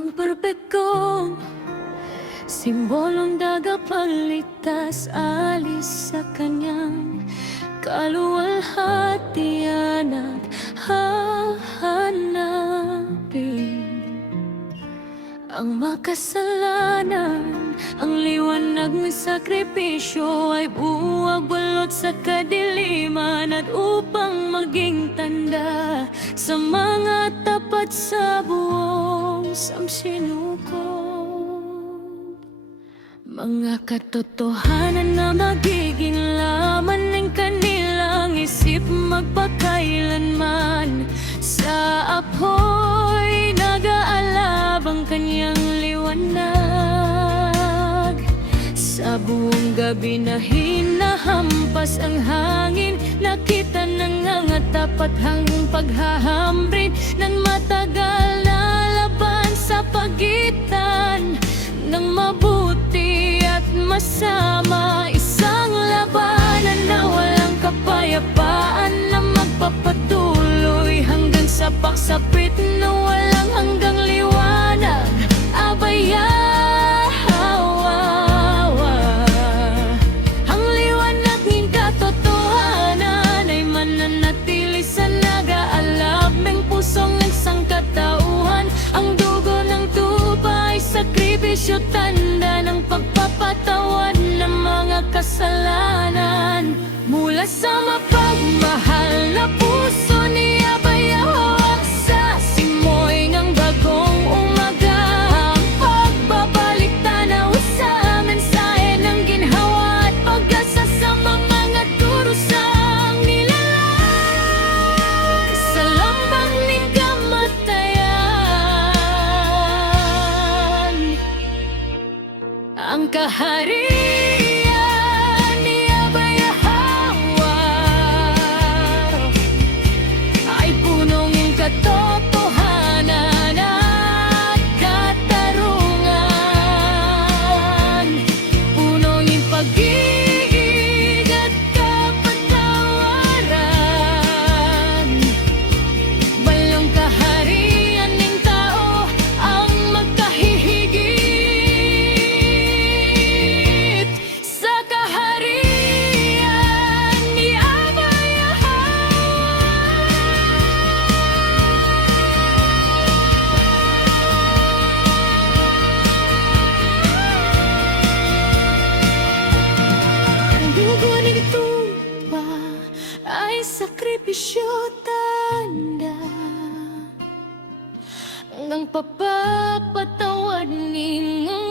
ang perpekong simbolong dagapalitas alis sa kanyang kaluwalhatian at hahanapin ang makasalanan. Ang liwanag ng sakripisyo ay buwag balot sa kadiliman at upang maging tanda sa mga tapat sa buong samsinukod. Mga katotohanan na magiging laman ng kanilang isip magpakailanman. Sa apoy nag-aalab ang kanyang liwanag. Sa buong gabi na hinahampas ang hangin, nakita ng ang tapat hanggang paghahambrin ng matagal na laban sa pagitan ng mabuti at masama. Isang labanan na walang kapayapaan na magpapatuloy hanggang sa pagsapit na walang hanggang liwanag. Abaya, ang liwanag ng katotohanan ay mananatili sa nag-aalab ng pusong ng sangkatauhan. Ang dugo ng tupa ay sakripisyo, tanda ng pagpapatawad ng mga kasalanan. Mula sa mapagmahal na puso ni Abaya, hawak sa simoy ng bagong umaga. Ang pagbabalik tanaw sa mensahe ng ginhawa at pag-asa sa mga durusang nilalang sa lambang ni kamatayan. Ang kaharian katotohanan at katarungan, puno ng pag-ibig at kapatawaran. Balong kaharian ng tao ang magkahihigit sa kaharian ni Abaya. Ay sakripisyo, tanda ng papapatawad ng